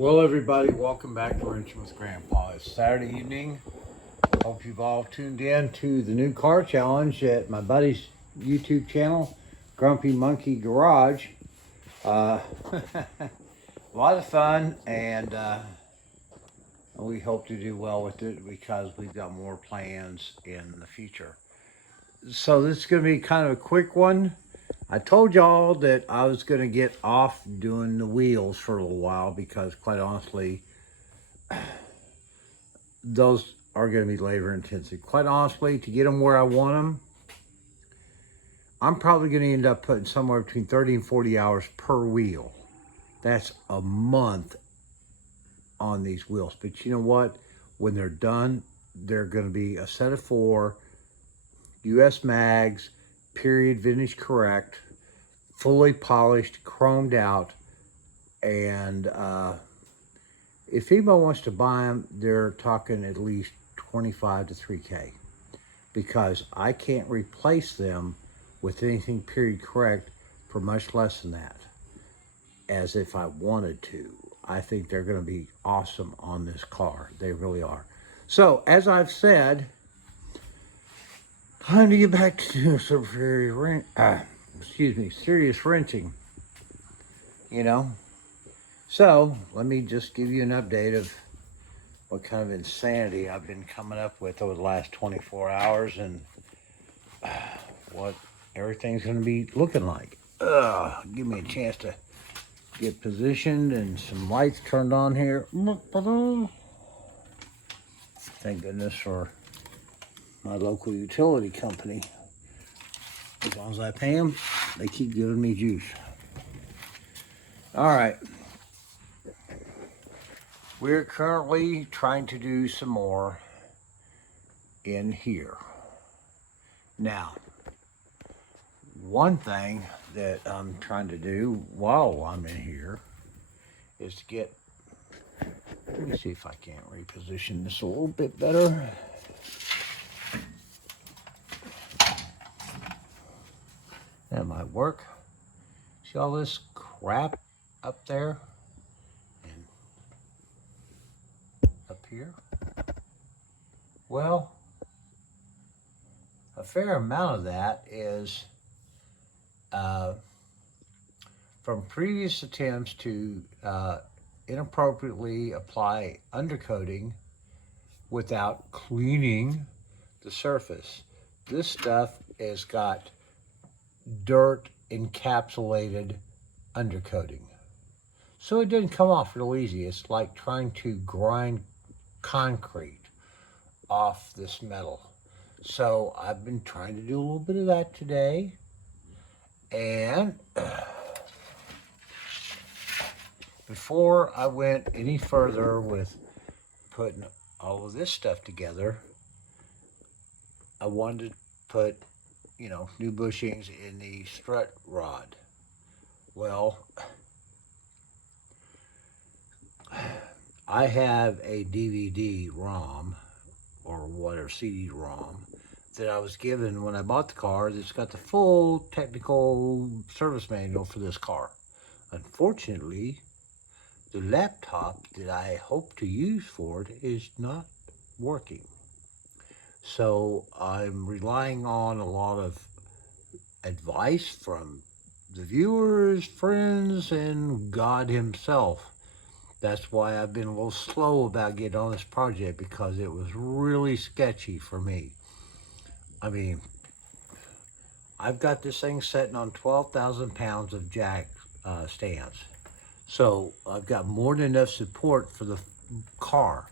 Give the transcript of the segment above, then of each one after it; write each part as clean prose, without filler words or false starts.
Well, everybody, welcome back to Wrenching with Grandpa. It's Saturday evening. Hope you've all tuned in to the new car challenge at my buddy's YouTube channel, Grumpy Monkey Garage. A lot of fun, and we hope to do well with it because we've got more plans in the future. So this is going to be kind of a quick one. I told y'all that I was going to get off doing the wheels for a little while because, quite honestly, those are going to be labor intensive. Quite honestly, to get them where I want them, I'm probably going to end up putting somewhere between 30 and 40 hours per wheel. That's a month on these wheels. But you know what? When they're done, they're going to be a set of 4 US mags, period, vintage correct, fully polished, chromed out, and if anybody wants to buy them, they're talking at least 25 to 3K, because I can't replace them with anything period correct for much less than that, as if I wanted to. I think they're going to be awesome on this car. They really are. So, as I've said, time to get back to doing some serious wrenching, you know. So, let me just give you an update of what kind of insanity I've been coming up with over the last 24 hours and what everything's going to be looking like. Give me a chance to get positioned and some lights turned on here. Thank goodness for my local utility company. As long as I pay them, they keep giving me juice. All right. We're currently trying to do some more in here. Now, one thing that I'm trying to do while I'm in here is to get, let me see if I can't reposition this a little bit better. That might work. See all this crap up there and up here? Well, a fair amount of that is from previous attempts to inappropriately apply undercoating without cleaning the surface. This stuff has got dirt encapsulated undercoating, so it didn't come off real easy. It's like trying to grind concrete off this metal. So I've been trying to do a little bit of that today, and before I went any further with putting all of this stuff together, I wanted to put, new bushings in the strut rod. Well, I have a DVD-ROM, or whatever, CD-ROM, that I was given when I bought the car that's got the full technical service manual for this car. Unfortunately, the laptop that I hope to use for it is not working. So I'm relying on a lot of advice from the viewers, friends, and God himself. That's why I've been a little slow about getting on this project, because it was really sketchy for me. I mean, I've got this thing sitting on 12,000 pounds of jack stands. So I've got more than enough support for the car.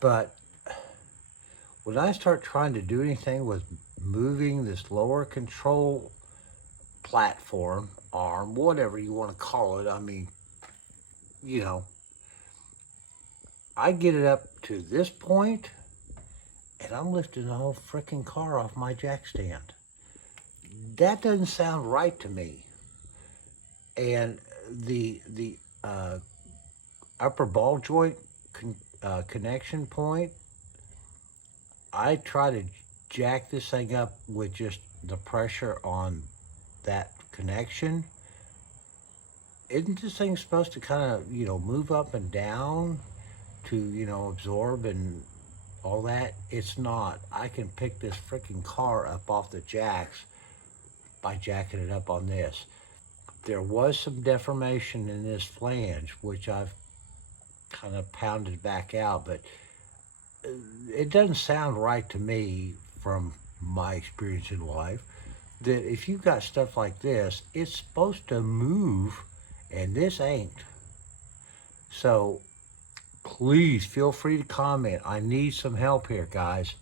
But when I start trying to do anything with moving this lower control platform, arm, whatever you want to call it, I mean, I get it up to this point and I'm lifting the whole freaking car off my jack stand. That doesn't sound right to me. And the upper ball joint connection point, I try to jack this thing up with just the pressure on that connection. isn't this thing supposed to kind of, move up and down to, absorb and all that? It's not. I can pick this freaking car up off the jacks by jacking it up on this. There was some deformation in this flange, which I've kind of pounded back out, but it doesn't sound right to me from my experience in life that if you've got stuff like this, it's supposed to move, and this ain't. So please feel free to comment. I need some help here, guys.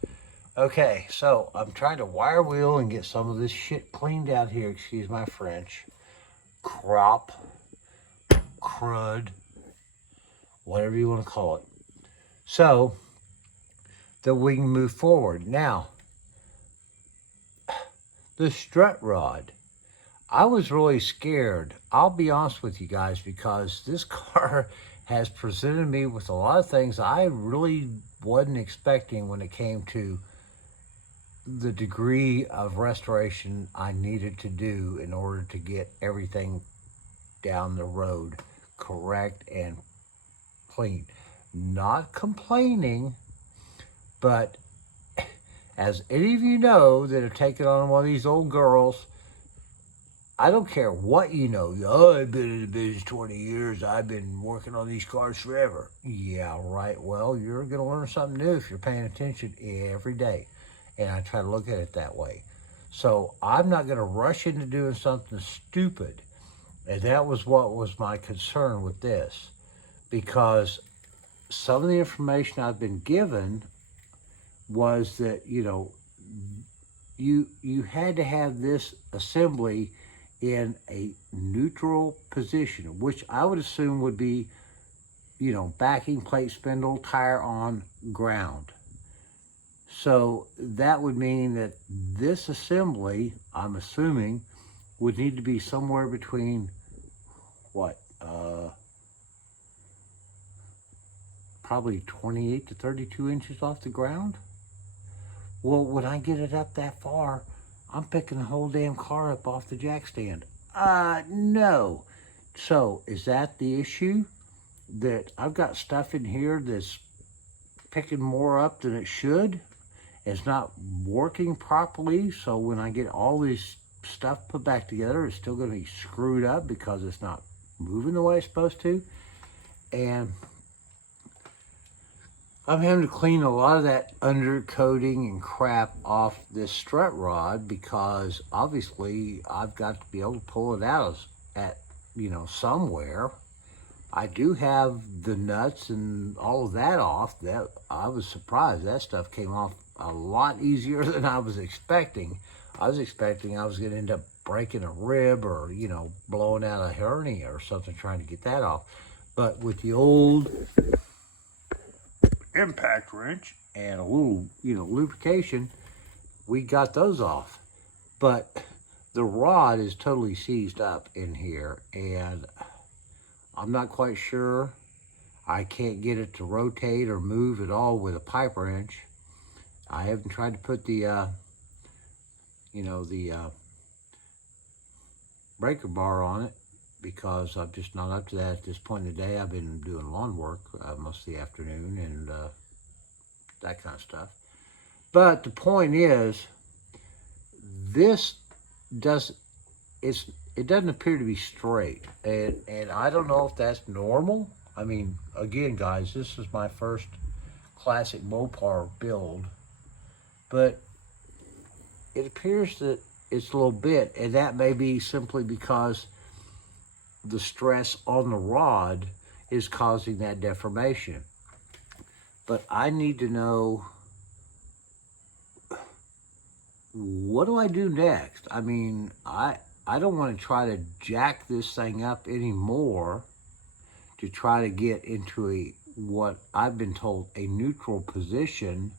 Okay, so I'm trying to wire wheel and get some of this shit cleaned out here. Excuse my French. Crop, crud, whatever you want to call it. So that we can move forward. Now, the strut rod. I was really scared. I'll be honest with you guys, because this car has presented me with a lot of things I really wasn't expecting when it came to the degree of restoration I needed to do in order to get everything down the road correct and clean. Not complaining, but as any of you know that have taken on one of these old girls, I don't care what you know. Oh, I've been in the business 20 years. I've been working on these cars forever. Yeah, right. Well, you're going to learn something new if you're paying attention every day. And I try to look at it that way. So I'm not going to rush into doing something stupid. And that was what was my concern with this. Because some of the information I've been given was that, you had to have this assembly in a neutral position, which I would assume would be, backing plate, spindle, tire on ground. So that would mean that this assembly, I'm assuming, would need to be somewhere between, probably 28 to 32 inches off the ground. Well, when I get it up that far, I'm picking the whole damn car up off the jack stand. No. So, is that the issue? That I've got stuff in here that's picking more up than it should? It's not working properly, so when I get all this stuff put back together, it's still going to be screwed up because it's not moving the way it's supposed to. And I'm having to clean a lot of that undercoating and crap off this strut rod, because obviously I've got to be able to pull it out at, somewhere. I do have the nuts and all of that off. That I was surprised that stuff came off a lot easier than I was expecting. I was expecting I was going to end up breaking a rib or, blowing out a hernia or something trying to get that off. But with the old impact wrench and a little, lubrication, we got those off. But the rod is totally seized up in here, and I'm not quite sure. I can't get it to rotate or move at all with a pipe wrench. I haven't tried to put the, breaker bar on it, because I'm just not up to that at this point in the day. I've been doing lawn work most of the afternoon and that kind of stuff. But the point is, this it doesn't appear to be straight, and I don't know if that's normal. I mean, again, guys, this is my first classic Mopar build, but it appears that it's a little bit, and that may be simply because the stress on the rod is causing that deformation. But I need to know, what do I do next? I mean, I don't want to try to jack this thing up anymore to try to get into what I've been told, a neutral position,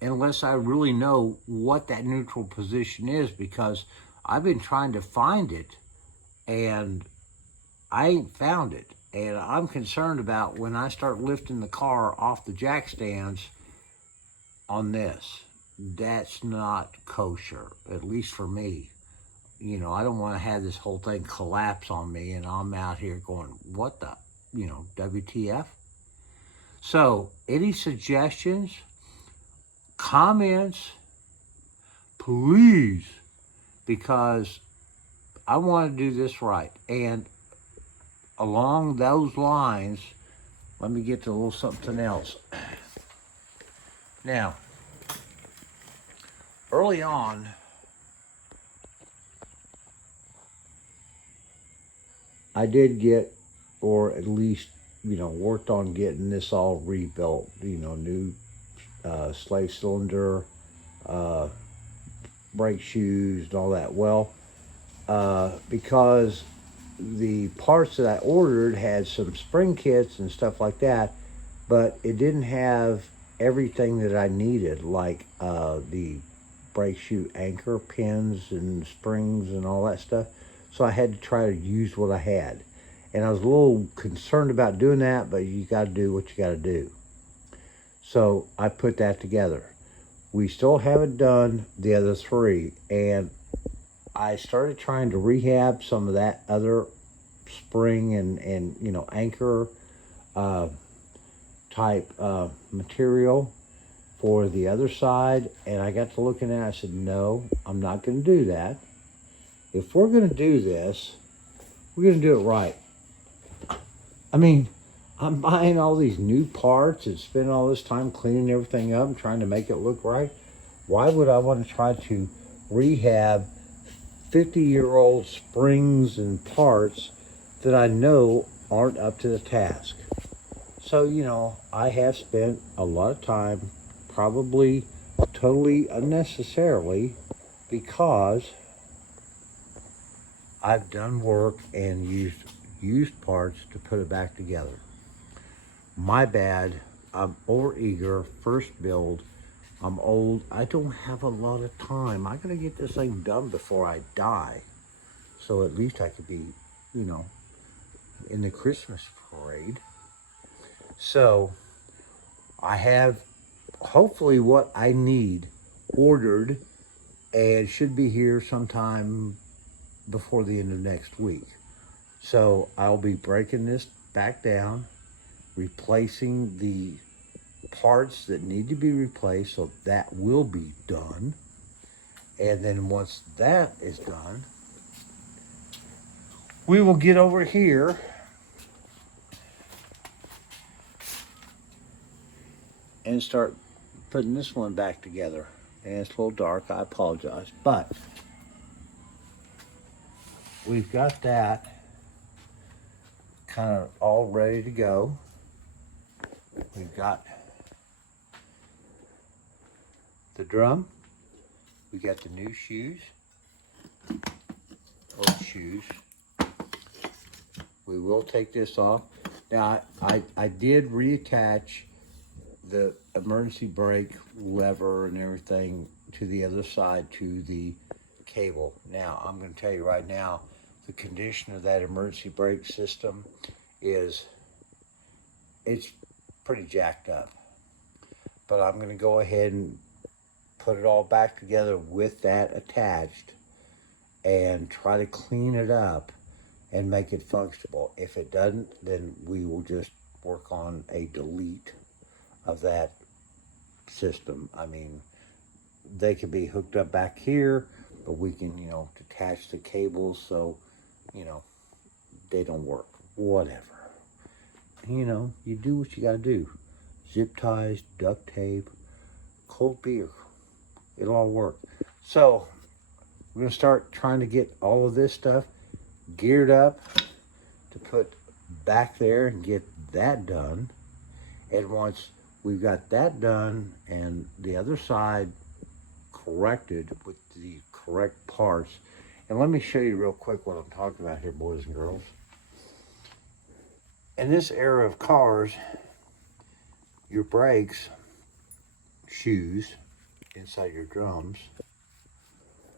unless I really know what that neutral position is, because I've been trying to find it and I ain't found it. And I'm concerned about when I start lifting the car off the jack stands on this. That's not kosher, at least for me. you know, I don't want to have this whole thing collapse on me and I'm out here going, what the, you know, WTF? So, any suggestions, comments, please, because I want to do this right. And along those lines, let me get to a little something else. Now, early on, I did get, or at least, you know, worked on getting this all rebuilt, you know, new slave cylinder, uh, brake shoes, and all that. Well, because the parts that I ordered had some spring kits and stuff like that, but it didn't have everything that I needed, like the brake shoe anchor pins and springs and all that stuff. So I had to try to use what I had. And I was a little concerned about doing that, but you got to do what you got to do. So I put that together. We still haven't done the other three, and I started trying to rehab some of that other spring and you know, anchor uh, type material for the other side, and I got to looking at it. I said, no, I'm not going to do that. If we're going to do this, we're going to do it right. I mean, I'm buying all these new parts and spending all this time cleaning everything up and trying to make it look right. Why would I want to try to rehab 50-year-old springs and parts that I know aren't up to the task? So, you know, I have spent a lot of time, probably totally unnecessarily, because I've done work and used parts to put it back together. My bad. I'm overeager. First build. I'm old. I don't have a lot of time. I gotta get this thing done before I die. So at least I could be, you know, in the Christmas parade. So I have hopefully what I need ordered and should be here sometime before the end of next week. So I'll be breaking this back down, replacing the parts that need to be replaced, so that will be done. And then once that is done, we will get over here and start putting this one back together. And it's a little dark, I apologize, but we've got that kind of all ready to go. We've got the drum, we got the new shoes, old shoes. We will take this off. Now, I did reattach the emergency brake lever and everything to the other side to the cable. Now, I'm going to tell you right now, the condition of that emergency brake system is, it's pretty jacked up. But I'm going to go ahead and put it all back together with that attached and try to clean it up and make it functional. If it doesn't, then we will just work on a delete of that system. I mean, they could be hooked up back here, but we can, you know, detach the cables so, you know, they don't work. Whatever. You know, you do what you gotta do. Zip ties, duct tape, cold beer. It'll all work. So, we're gonna start trying to get all of this stuff geared up to put back there and get that done. And once we've got that done and the other side corrected with the correct parts, and let me show you real quick what I'm talking about here, boys and girls. In this era of cars, your brakes, shoes, inside your drums,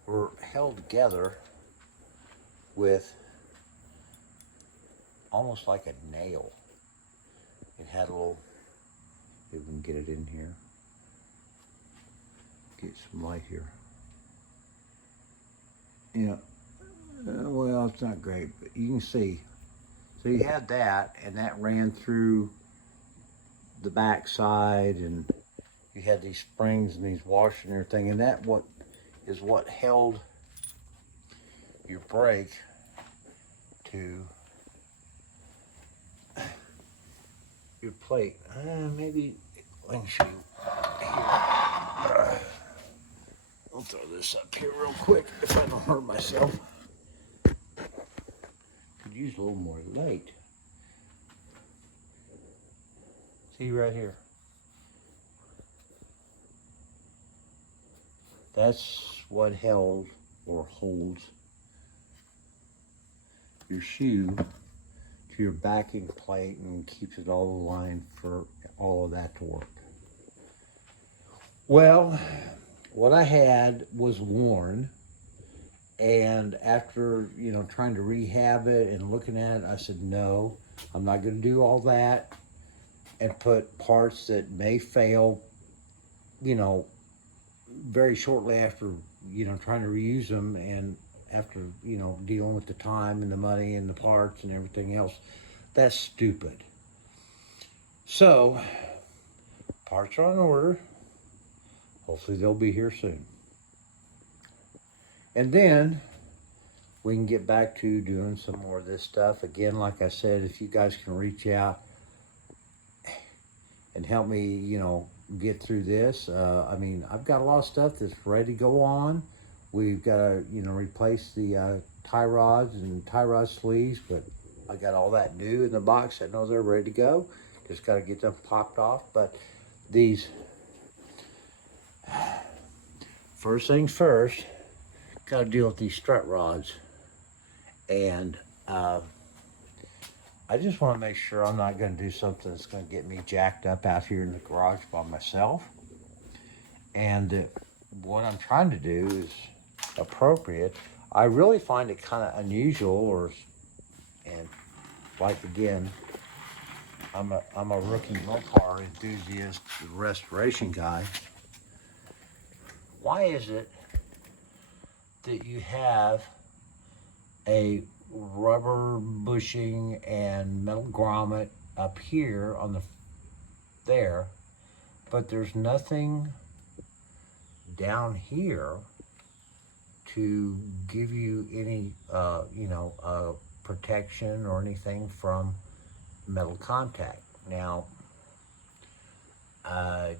were held together with almost like a nail. It had a little, if we can get it in here, get some light here. Yeah, Well, it's not great, but you can see. So you had that, and that ran through the backside, and you had these springs and these washers and everything, and that what held your brake to your plate. Maybe let me show you here. I'll throw this up here real quick if I don't hurt myself. Could use a little more light. See right here. That's what held or holds your shoe to your backing plate and keeps it all aligned for all of that to work. Well, what I had was worn, and after trying to rehab it and looking at it, I said no, I'm not going to do all that and put parts that may fail very shortly after trying to reuse them, and after dealing with the time and the money and the parts and everything else. That's stupid. So parts are on order. Hopefully they'll be here soon, and then we can get back to doing some more of this stuff. Again, like I said, if you guys can reach out and help me get through this. I mean, I've got a lot of stuff that's ready to go on. We've got to replace the tie rods and tie rod sleeves, but I got all that new in the box. I know they're ready to go. Just got to get them popped off. But these, first things first, got to deal with these strut rods. And I just want to make sure I'm not going to do something that's going to get me jacked up out here in the garage by myself. And what I'm trying to do is appropriate. I really find it kind of unusual, and like again, I'm a rookie car enthusiast, restoration guy. Why is it that you have a rubber bushing and metal grommet up here on there, but there's nothing down here to give you any protection or anything from metal contact? Now, I'm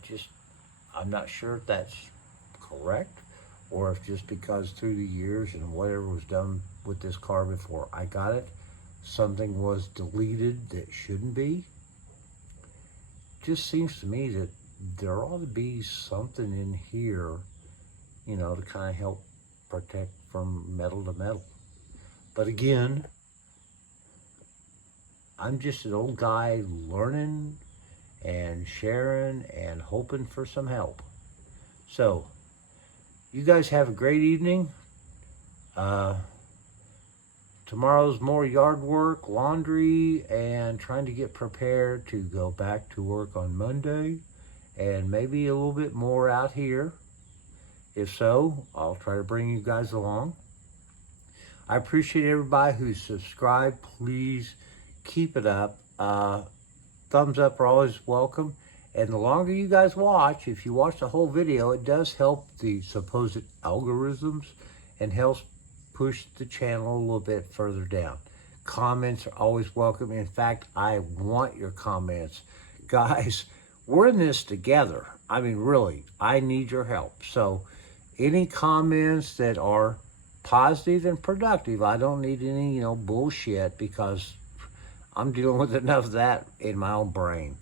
not sure if that's correct, or if just because through the years and whatever was done with this car before I got it, something was deleted that shouldn't be. Just seems to me that there ought to be something in here, to kind of help protect from metal to metal. But again, I'm just an old guy learning and sharing and hoping for some help. So, you guys have a great evening. Tomorrow's more yard work, laundry, and trying to get prepared to go back to work on Monday, and maybe a little bit more out here. If so, I'll try to bring you guys along. I appreciate everybody who's subscribed. Please keep it up. Thumbs up are always welcome. And the longer you guys watch, if you watch the whole video, it does help the supposed algorithms and helps push the channel a little bit further down. Comments are always welcome. In fact, I want your comments. Guys, we're in this together. I mean, really, I need your help. So any comments that are positive and productive, I don't need any, bullshit, because I'm dealing with enough of that in my own brain.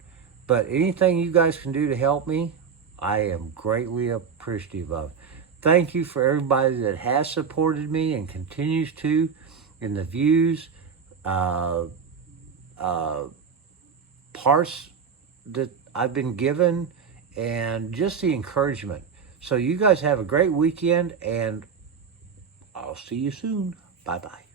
But anything you guys can do to help me, I am greatly appreciative of. Thank you for everybody that has supported me and continues to, in the views, parts that I've been given, and just the encouragement. So you guys have a great weekend, and I'll see you soon. Bye-bye.